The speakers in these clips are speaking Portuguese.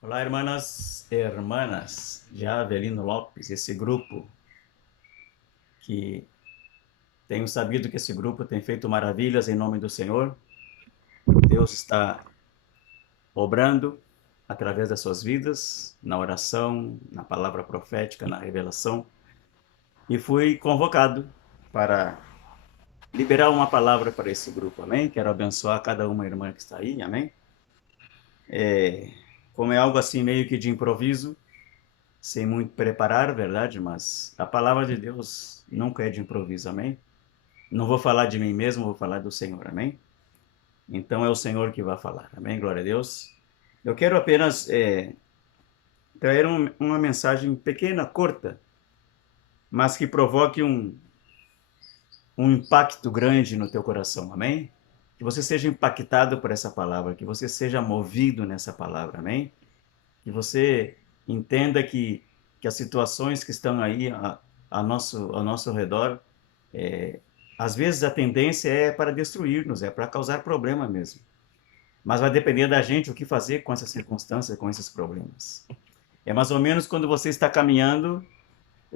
Olá, irmãs, hermanas de Avelino Lopes, esse grupo que tenho sabido que esse grupo tem feito maravilhas em nome do Senhor. Deus está obrando através das suas vidas, na oração, na palavra profética, na revelação. E fui convocado para liberar uma palavra para esse grupo, amém? Quero abençoar cada uma irmã que está aí, amém? Como é algo assim meio que de improviso, sem muito preparar, verdade? Mas a palavra de Deus nunca é de improviso, amém? Não vou falar de mim mesmo, vou falar do Senhor, amém? Então é o Senhor que vai falar, amém? Glória a Deus. Eu quero apenas trazer uma mensagem pequena, curta, mas que provoque um impacto grande no teu coração, amém? Que você seja impactado por essa palavra, que você seja movido nessa palavra, amém? Que você entenda que as situações que estão aí ao nosso redor, às vezes a tendência é para destruir-nos, é para causar problema mesmo. Mas vai depender da gente o que fazer com essas circunstâncias, com esses problemas. É mais ou menos quando você está caminhando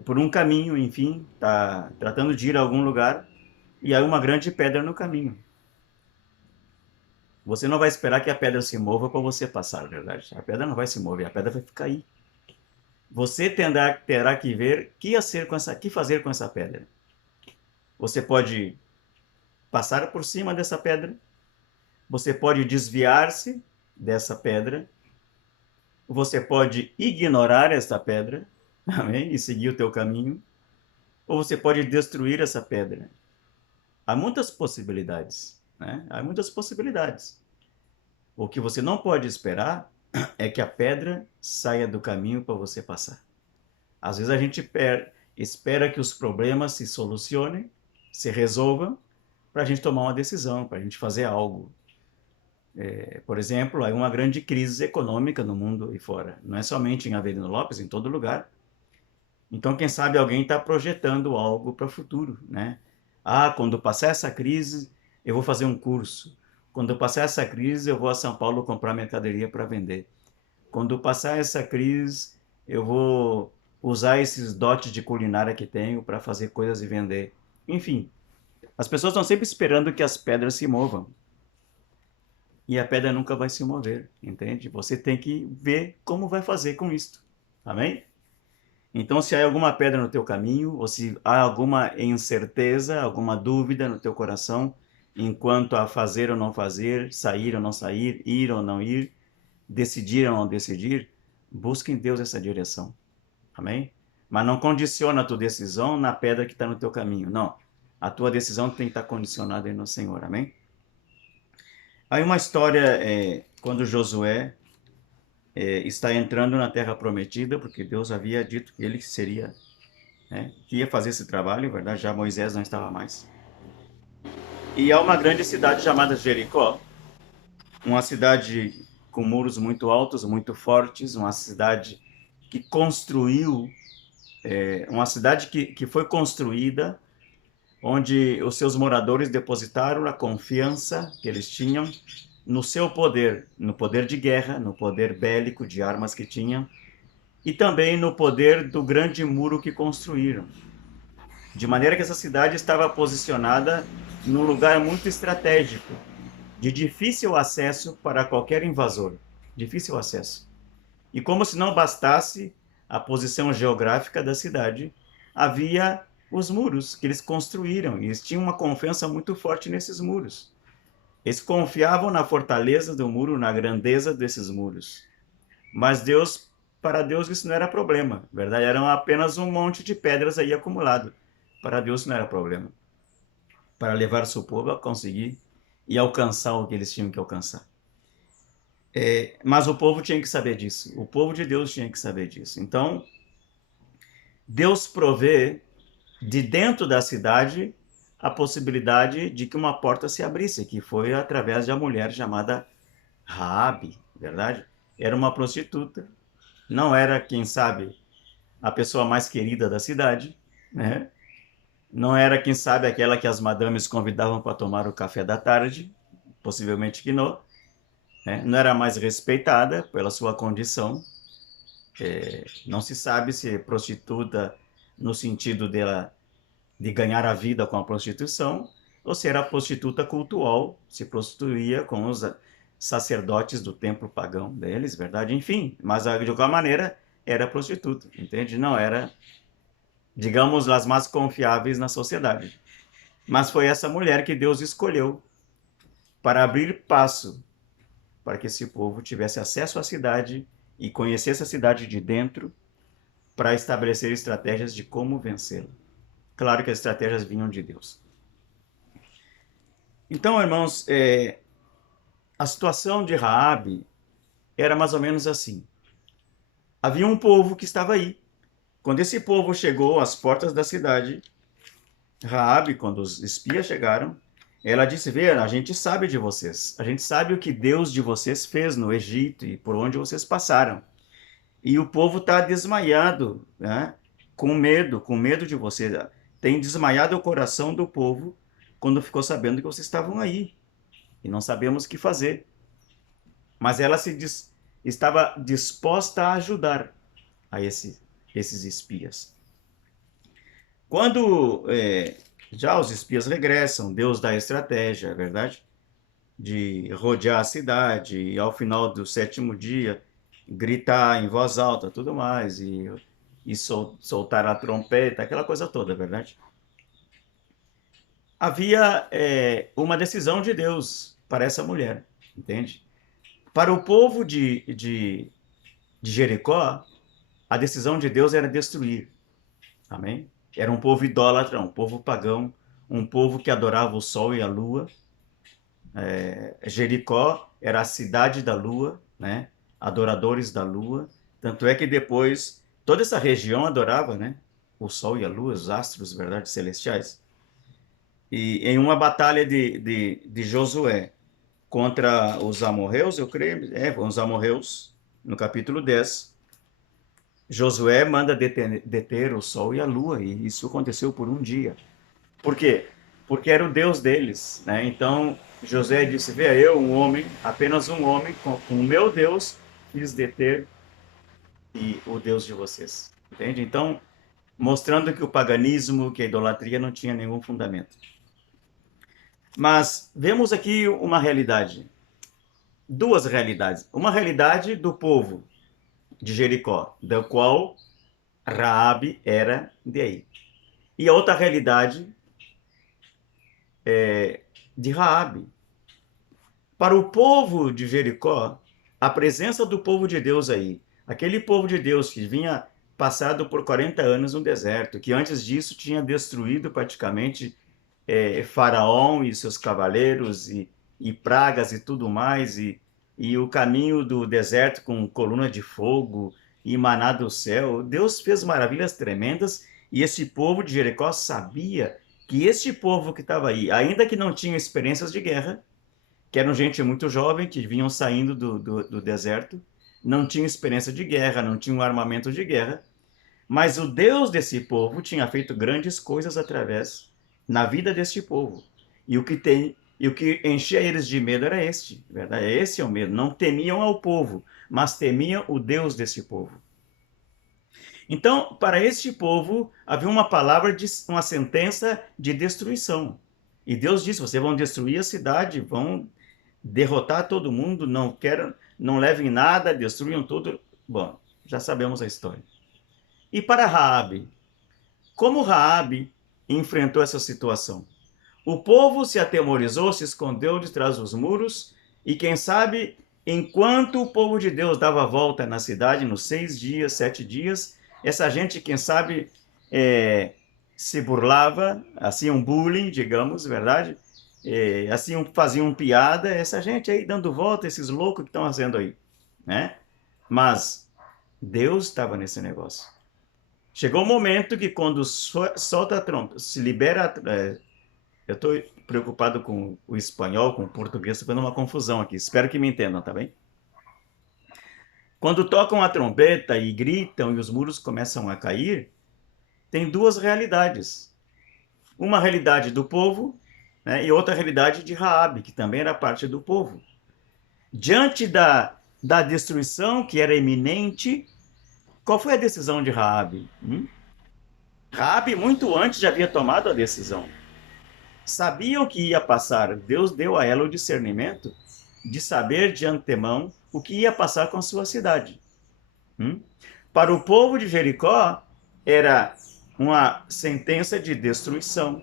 por um caminho, enfim, está tratando de ir a algum lugar e há uma grande pedra no caminho. Você não vai esperar que a pedra se mova para você passar, na verdade. A pedra não vai se mover, a pedra vai ficar aí. Você terá que ver que fazer com essa pedra. Você pode passar por cima dessa pedra, você pode desviar-se dessa pedra, você pode ignorar essa pedra, amém? E seguir o teu caminho, ou você pode destruir essa pedra. Há muitas possibilidades, né? Há muitas possibilidades. O que você não pode esperar é que a pedra saia do caminho para você passar. Às vezes a gente espera que os problemas se solucionem, se resolvam, para a gente tomar uma decisão, para a gente fazer algo. Por exemplo, há uma grande crise econômica no mundo e fora. Não é somente em Avelino Lopes, em todo lugar. Então, quem sabe alguém está projetando algo para o futuro, né? Ah, quando passar essa crise, eu vou fazer um curso. Quando passar essa crise, eu vou a São Paulo comprar mercadoria para vender. Quando passar essa crise, eu vou usar esses dotes de culinária que tenho para fazer coisas e vender. Enfim, as pessoas estão sempre esperando que as pedras se movam. E a pedra nunca vai se mover, entende? Você tem que ver como vai fazer com isto. Amém? Então, se há alguma pedra no teu caminho, ou se há alguma incerteza, alguma dúvida no teu coração, enquanto a fazer ou não fazer, sair ou não sair, ir ou não ir, decidir ou não decidir, busque em Deus essa direção. Amém? Mas não condiciona a tua decisão na pedra que está no teu caminho. Não. A tua decisão tem que estar condicionada no Senhor. Amém? Aí uma história, quando Josué está entrando na Terra Prometida, porque Deus havia dito que ele seria, né, que ia fazer esse trabalho, na verdade já Moisés não estava mais. E há uma grande cidade chamada Jericó, uma cidade com muros muito altos, muito fortes, uma cidade que construiu, uma cidade que foi construída onde os seus moradores depositaram a confiança que eles tinham no seu poder, no poder de guerra, no poder bélico de armas que tinham, e também no poder do grande muro que construíram. De maneira que essa cidade estava posicionada num lugar muito estratégico, de difícil acesso para qualquer invasor. Difícil acesso. E como se não bastasse a posição geográfica da cidade, havia os muros que eles construíram, e eles tinham uma confiança muito forte nesses muros. Eles confiavam na fortaleza do muro, na grandeza desses muros. Mas para Deus isso não era problema, na verdade eram apenas um monte de pedras aí acumulado. Para Deus não era problema. Para levar o seu povo a conseguir e alcançar o que eles tinham que alcançar. Mas o povo tinha que saber disso. O povo de Deus tinha que saber disso. Então, Deus provê de dentro da cidade a possibilidade de que uma porta se abrisse, que foi através de uma mulher chamada Raabe, verdade? Era uma prostituta, não era, quem sabe, a pessoa mais querida da cidade, né? Não era, quem sabe, aquela que as madames convidavam para tomar o café da tarde, possivelmente que não, né? Não era mais respeitada pela sua condição. Não se sabe se prostituta no sentido dela de ganhar a vida com a prostituição, ou se era prostituta cultual, se prostituía com os sacerdotes do templo pagão deles, verdade? Enfim, mas de qualquer maneira era prostituta, entende? Não era, digamos, as mais confiáveis na sociedade. Mas foi essa mulher que Deus escolheu para abrir passo para que esse povo tivesse acesso à cidade e conhecesse a cidade de dentro para estabelecer estratégias de como vencê-la. Claro que as estratégias vinham de Deus. Então, irmãos, a situação de Raabe era mais ou menos assim. Havia um povo que estava aí. Quando esse povo chegou às portas da cidade, Raabe, quando os espias chegaram, ela disse: "Vê, a gente sabe de vocês. A gente sabe o que Deus de vocês fez no Egito e por onde vocês passaram. E o povo está desmaiado, né? Com medo de vocês. Tem desmaiado o coração do povo quando ficou sabendo que vocês estavam aí. E não sabemos o que fazer." Mas ela estava disposta a ajudar a esses espias. Quando já os espias regressam, Deus dá a estratégia, é verdade? De rodear a cidade e ao final do 7º dia gritar em voz alta, tudo mais, e soltar a trompeta, aquela coisa toda, é verdade? Havia uma decisão de Deus para essa mulher, entende? Para o povo de Jericó, a decisão de Deus era destruir, amém? Era um povo idólatra, um povo pagão, um povo que adorava o sol e a lua. Jericó era a cidade da lua, né? Adoradores da lua. Tanto é que depois toda essa região adorava, né? O sol e a lua, os astros, verdade, celestiais. E em uma batalha de Josué contra os amorreus, eu creio, os amorreus, no capítulo 10, Josué manda deter o sol e a lua, e isso aconteceu por um dia. Por quê? Porque era o Deus deles, né? Então José disse: "Vê, eu, um homem, apenas um homem, com o meu Deus, fiz deter o Deus de vocês." Entende? Então, mostrando que o paganismo, que a idolatria não tinha nenhum fundamento. Mas vemos aqui uma realidade, duas realidades. Uma realidade do povo de Jericó, da qual Raabe era de aí. E a outra realidade de Raabe. Para o povo de Jericó, a presença do povo de Deus aí, aquele povo de Deus que vinha passado por 40 anos no deserto, que antes disso tinha destruído praticamente Faraó e seus cavaleiros e pragas e tudo mais, e o caminho do deserto com coluna de fogo e maná do céu. Deus fez maravilhas tremendas e esse povo de Jericó sabia que este povo que estava aí, ainda que não tinha experiências de guerra, que eram gente muito jovem, que vinham saindo do deserto, não tinham experiência de guerra, não tinham armamento de guerra, mas o Deus desse povo tinha feito grandes coisas na vida deste povo. E o que enchia eles de medo era este, verdade? Esse é o medo. Não temiam ao povo, mas temiam o Deus desse povo. Então, para este povo, havia uma palavra, uma sentença de destruição. E Deus disse: vocês vão destruir a cidade, vão derrotar todo mundo, não levem nada, destruam tudo. Bom, já sabemos a história. E para Raabe, como Raabe enfrentou essa situação? O povo se atemorizou, se escondeu de trás dos muros, e quem sabe, enquanto o povo de Deus dava a volta na cidade, nos 6 dias, 7 dias, essa gente, quem sabe, se burlava, assim, um bullying, digamos, verdade? Assim, faziam piada, essa gente aí dando volta, esses loucos que estão fazendo aí, né? Mas Deus estava nesse negócio. Chegou um momento que quando solta a trompa, se libera... eu estou preocupado com o espanhol, com o português, estou fazendo uma confusão aqui. Espero que me entendam, tá bem? Quando tocam a trombeta e gritam e os muros começam a cair, tem duas realidades. Uma realidade do povo, né, e outra realidade de Raabe, que também era parte do povo. Diante da destruição que era iminente, qual foi a decisão de Raabe? Raabe, muito antes, já havia tomado a decisão. Sabia o que ia passar. Deus deu a ela o discernimento de saber de antemão o que ia passar com a sua cidade. Para o povo de Jericó, era uma sentença de destruição,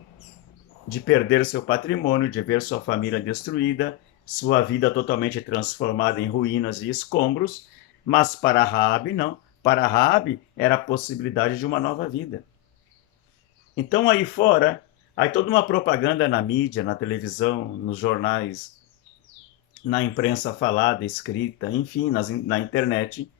de perder seu patrimônio, de ver sua família destruída, sua vida totalmente transformada em ruínas e escombros, mas para Raabe não. Para Raabe era a possibilidade de uma nova vida. Então aí fora, aí toda uma propaganda na mídia, na televisão, nos jornais, na imprensa falada, escrita, enfim, na internet,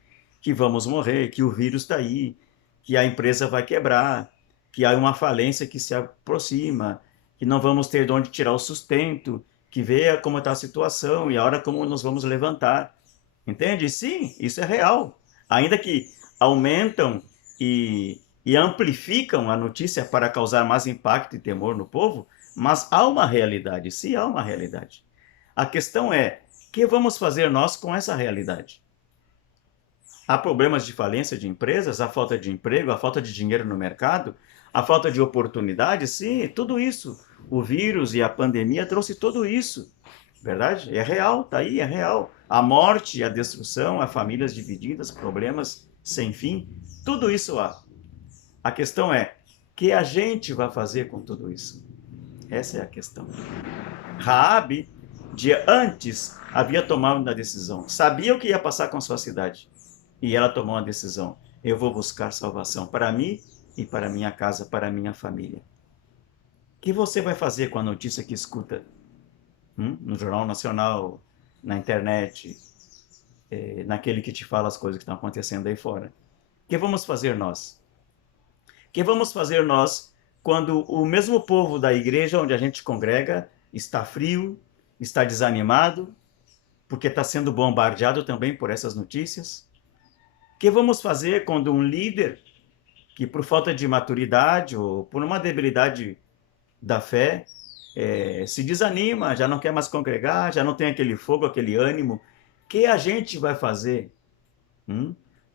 que vamos morrer, que o vírus está aí, que a empresa vai quebrar, que há uma falência que se aproxima, que não vamos ter de onde tirar o sustento, que veja como está a situação e a hora como nos vamos levantar. Entende? Sim, isso é real. Ainda que aumentam e amplificam a notícia para causar mais impacto e temor no povo, mas há uma realidade, sim, há uma realidade. A questão é, o que vamos fazer nós com essa realidade? Há problemas de falência de empresas, há falta de emprego, há falta de dinheiro no mercado, há falta de oportunidades, sim, tudo isso. O vírus e a pandemia trouxe tudo isso, verdade? É real, tá aí, é real. A morte, a destruição, as famílias divididas, problemas sem fim, tudo isso há. A questão é, o que a gente vai fazer com tudo isso? Essa é a questão. Raabe, dia antes, havia tomado uma decisão. Sabia o que ia passar com sua cidade. E ela tomou uma decisão. Eu vou buscar salvação para mim e para minha casa, para minha família. O que você vai fazer com a notícia que escuta? No Jornal Nacional, na internet, naquele que te fala as coisas que estão acontecendo aí fora. O que vamos fazer nós? O que vamos fazer nós quando o mesmo povo da igreja onde a gente congrega está frio, está desanimado, porque está sendo bombardeado também por essas notícias? O que vamos fazer quando um líder que por falta de maturidade ou por uma debilidade da fé se desanima, já não quer mais congregar, já não tem aquele fogo, aquele ânimo? O que a gente vai fazer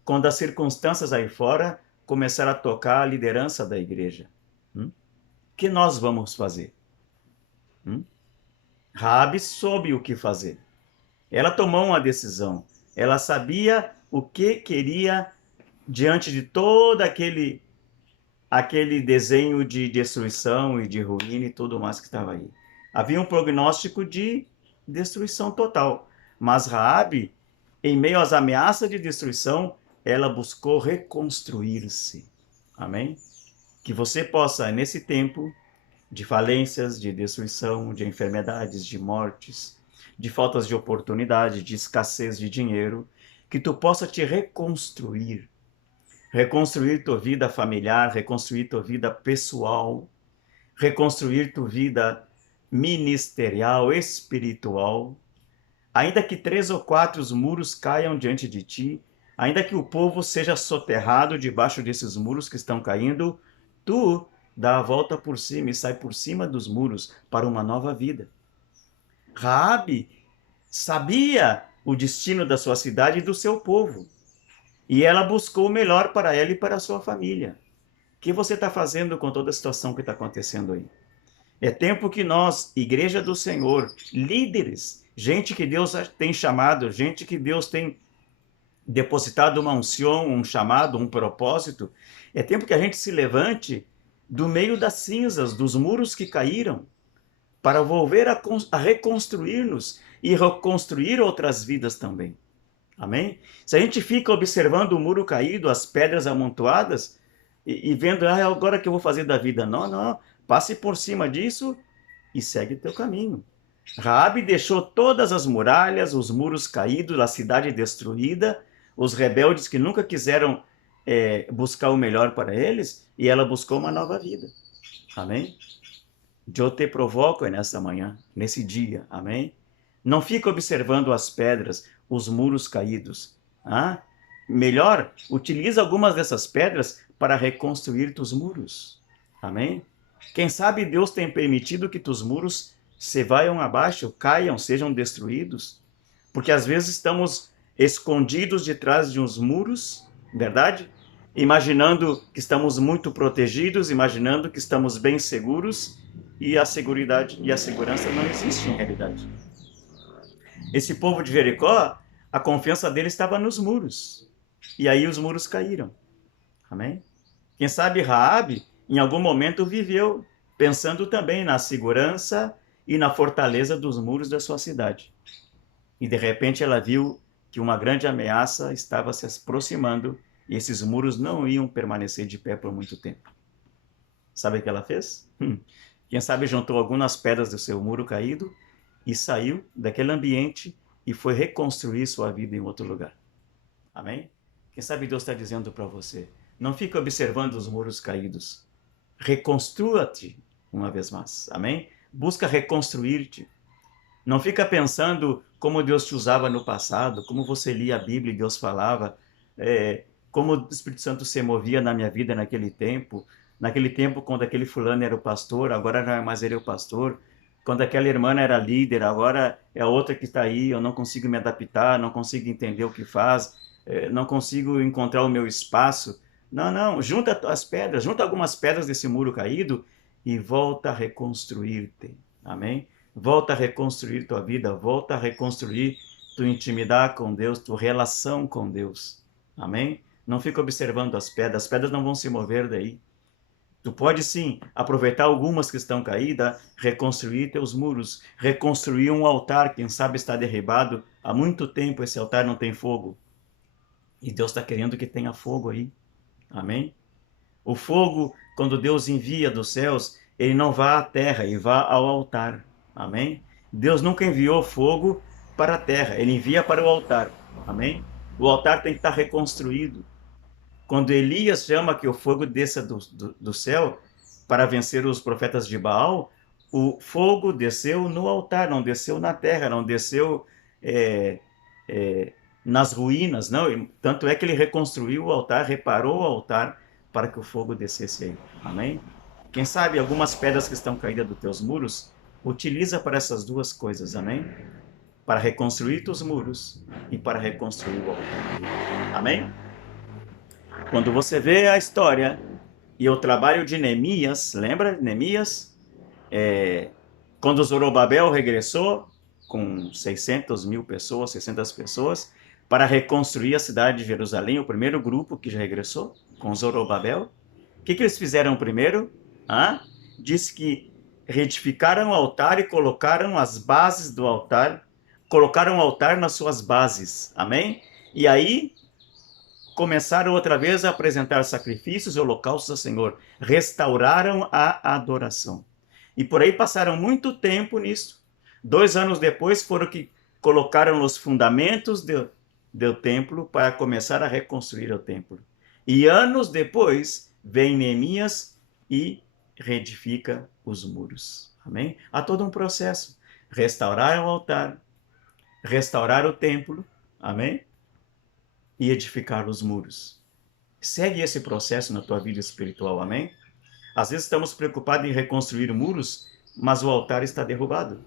quando as circunstâncias aí fora começar a tocar a liderança da igreja? O que nós vamos fazer? Raabe soube o que fazer. Ela tomou uma decisão. Ela sabia o que queria diante de todo aquele desenho de destruição e de ruína e tudo mais que estava aí. Havia um prognóstico de destruição total. Mas Raabe, em meio às ameaças de destruição, ela buscou reconstruir-se. Amém? Que você possa, nesse tempo de falências, de destruição, de enfermidades, de mortes, de faltas de oportunidade, de escassez de dinheiro, que tu possa te reconstruir. Reconstruir tua vida familiar, reconstruir tua vida pessoal, reconstruir tua vida ministerial, espiritual. Ainda que 3 ou 4 muros caiam diante de ti, ainda que o povo seja soterrado debaixo desses muros que estão caindo, tu dá a volta por cima e sai por cima dos muros para uma nova vida. Raabe sabia o destino da sua cidade e do seu povo. E ela buscou o melhor para ela e para a sua família. O que você está fazendo com toda a situação que está acontecendo aí? É tempo que nós, Igreja do Senhor, líderes, gente que Deus tem chamado, gente que Deus tem depositado uma unção, um chamado, um propósito, é tempo que a gente se levante do meio das cinzas, dos muros que caíram, para volver a reconstruir-nos e reconstruir outras vidas também. Amém? Se a gente fica observando o muro caído, as pedras amontoadas, e vendo, agora que eu vou fazer da vida? Não, não. Passe por cima disso e segue o teu caminho. Raabe deixou todas as muralhas, os muros caídos, a cidade destruída, os rebeldes que nunca quiseram buscar o melhor para eles, e ela buscou uma nova vida. Amém? Eu te provoco nessa manhã, nesse dia. Amém? Não fica observando as pedras, os muros caídos. Melhor, utiliza algumas dessas pedras para reconstruir tus muros. Amém? Quem sabe Deus tem permitido que tus muros se vaiam abaixo, caiam, sejam destruídos, Porque às vezes estamos escondidos de trás de uns muros, verdade? Imaginando que estamos muito protegidos, imaginando que estamos bem seguros, e a seguridade e a segurança não existe em realidade. Esse povo de Jericó, a confiança dele estava nos muros. E aí os muros caíram. Amém? Quem sabe Raabe, em algum momento, viveu pensando também na segurança e na fortaleza dos muros da sua cidade. E de repente ela viu que uma grande ameaça estava se aproximando e esses muros não iam permanecer de pé por muito tempo. Sabe o que ela fez? Quem sabe juntou algumas pedras do seu muro caído e saiu daquele ambiente e foi reconstruir sua vida em outro lugar. Amém? Quem sabe Deus está dizendo para você, não fique observando os muros caídos. Reconstrua-te uma vez mais. Amém? Busca reconstruir-te. Não fica pensando como Deus te usava no passado, como você lia a Bíblia e Deus falava, como o Espírito Santo se movia na minha vida naquele tempo quando aquele fulano era o pastor, agora não é mais ele o pastor, quando aquela irmã era líder, agora é a outra que está aí, eu não consigo me adaptar, não consigo entender o que faz, não consigo encontrar o meu espaço. Não, não, junta as pedras, junta algumas pedras desse muro caído e volta a reconstruir-te. Amém? Volta a reconstruir tua vida, volta a reconstruir tua intimidade com Deus, tua relação com Deus. Amém? Não fica observando as pedras não vão se mover daí. Tu pode sim aproveitar algumas que estão caídas, reconstruir teus muros, reconstruir um altar, quem sabe está derribado, há muito tempo esse altar não tem fogo. E Deus está querendo que tenha fogo aí. Amém? O fogo, quando Deus envia dos céus, ele não vai à terra, ele vai ao altar. Amém? Deus nunca enviou fogo para a terra, ele envia para o altar. Amém? O altar tem que estar reconstruído. Quando Elias chama que o fogo desça do céu para vencer os profetas de Baal, o fogo desceu no altar, não desceu na terra, não desceu nas ruínas, não. Tanto é que ele reconstruiu o altar, reparou o altar para que o fogo descesse aí. Amém? Quem sabe algumas pedras que estão caídas dos teus muros, utiliza para essas duas coisas, amém? Para reconstruir teus muros e para reconstruir o altar. Amém? Quando você vê a história e o trabalho de Neemias, lembra Neemias? Quando Zorobabel regressou com 600.000 pessoas, 600 pessoas, para reconstruir a cidade de Jerusalém, o primeiro grupo que já regressou com Zorobabel. O que eles fizeram primeiro? Diz que reedificaram o altar e colocaram as bases do altar, colocaram o altar nas suas bases, amém? E aí começaram outra vez a apresentar sacrifícios e holocaustos ao Senhor, restauraram a adoração. E por aí passaram muito tempo nisso. 2 anos depois foram que colocaram os fundamentos do templo para começar a reconstruir o templo. E anos depois vem Neemias e reedifica os muros. Amém? Há todo um processo. Restaurar o altar, restaurar o templo, amém? E edificar os muros. Segue esse processo na tua vida espiritual, amém? Às vezes estamos preocupados em reconstruir muros, mas o altar está derrubado.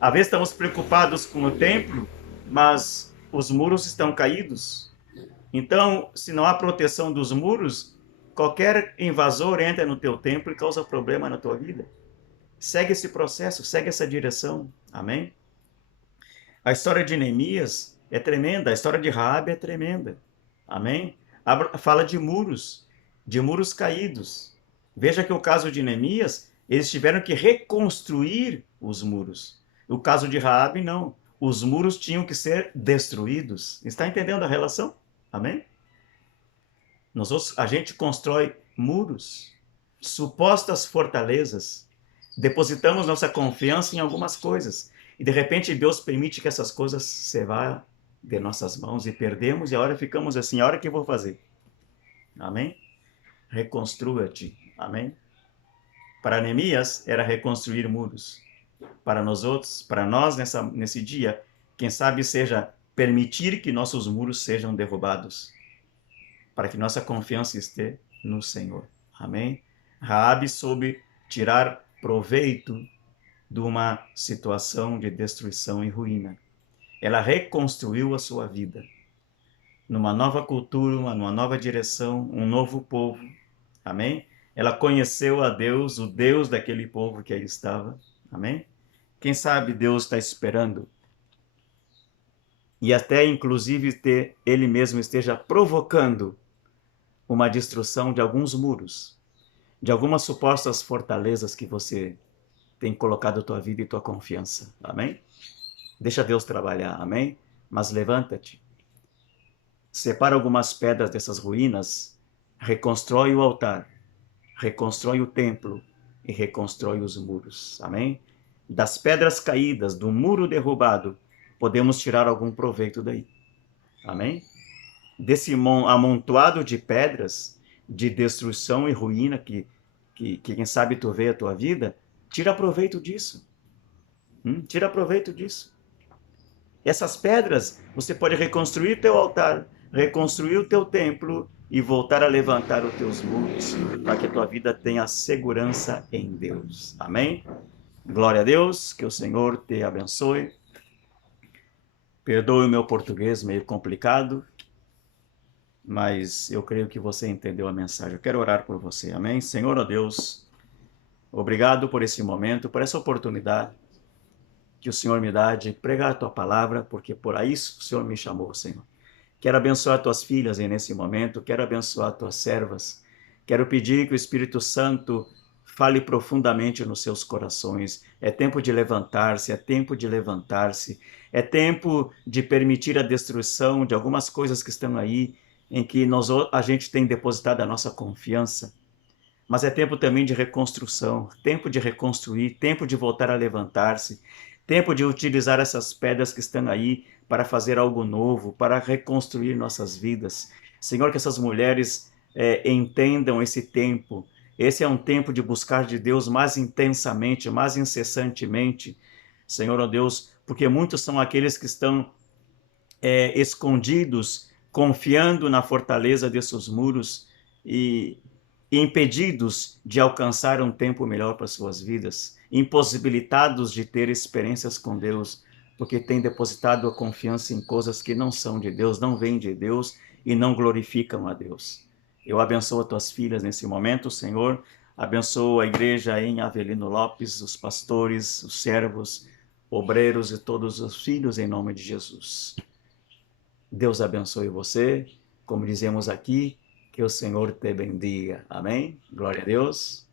Às vezes estamos preocupados com o templo, mas os muros estão caídos. Então, se não há proteção dos muros, qualquer invasor entra no teu templo e causa problema na tua vida. Segue esse processo, segue essa direção. Amém? A história de Neemias é tremenda, a história de Raabe é tremenda. Amém? Fala de muros caídos. Veja que o caso de Neemias, eles tiveram que reconstruir os muros. O caso de Raabe, não. Os muros tinham que ser destruídos. Está entendendo a relação? Amém? A gente constrói muros, supostas fortalezas, depositamos nossa confiança em algumas coisas, e de repente Deus permite que essas coisas se vá de nossas mãos e perdemos, e agora ficamos assim, a hora que eu vou fazer? Amém? Reconstrua-te. Amém? Para Neemias era reconstruir muros. Para nós outros, para nós nesse dia, quem sabe seja permitir que nossos muros sejam derrubados, para que nossa confiança esteja no Senhor. Amém? Raabe soube tirar proveito de uma situação de destruição e ruína. ela reconstruiu a sua vida numa nova cultura, numa nova direção, um novo povo. Amém? Ela conheceu a Deus, o Deus daquele povo que aí estava. Amém? Quem sabe Deus está esperando e até inclusive ele mesmo esteja provocando uma destruição de alguns muros, de algumas supostas fortalezas que você tem colocado tua vida e tua confiança. Amém? Deixa Deus trabalhar. Amém? Mas levanta-te. Separa algumas pedras dessas ruínas, reconstrói o altar, reconstrói o templo e reconstrói os muros. Amém? Das pedras caídas, do muro derrubado, podemos tirar algum proveito daí. Amém? Desse amontoado de pedras, de destruição e ruína que quem sabe tu vê a tua vida, tira proveito disso. Tira proveito disso. Essas pedras, você pode reconstruir teu altar, reconstruir o teu templo e voltar a levantar os teus muros, para que a tua vida tenha segurança em Deus. Amém? Glória a Deus, que o Senhor te abençoe. Perdoe o meu português meio complicado, mas eu creio que você entendeu a mensagem. Eu quero orar por você. Amém? Senhor, ó Deus, obrigado por esse momento, por essa oportunidade que o Senhor me dá de pregar a tua palavra, porque por isso o Senhor me chamou, Senhor. Quero abençoar tuas filhas aí nesse momento, quero abençoar tuas servas, quero pedir que o Espírito Santo fale profundamente nos seus corações. É tempo de levantar-se, é tempo de levantar-se, é tempo de permitir a destruição de algumas coisas que estão aí, em que a gente tem depositado a nossa confiança. Mas é tempo também de reconstrução, tempo de reconstruir, tempo de voltar a levantar-se, tempo de utilizar essas pedras que estão aí para fazer algo novo, para reconstruir nossas vidas. Senhor, que essas mulheres entendam esse tempo. Esse é um tempo de buscar de Deus mais intensamente, mais incessantemente. Senhor, ó Deus, porque muitos são aqueles que estão escondidos, confiando na fortaleza desses muros e impedidos de alcançar um tempo melhor para suas vidas, impossibilitados de ter experiências com Deus, porque têm depositado a confiança em coisas que não são de Deus, não vêm de Deus e não glorificam a Deus. Eu abençoo as tuas filhas nesse momento, Senhor. Abençoo a igreja em Avelino Lopes, os pastores, os servos, obreiros e todos os filhos, em nome de Jesus. Deus abençoe você. Como dizemos aqui, que o Senhor te bendiga. Amém? Glória a Deus.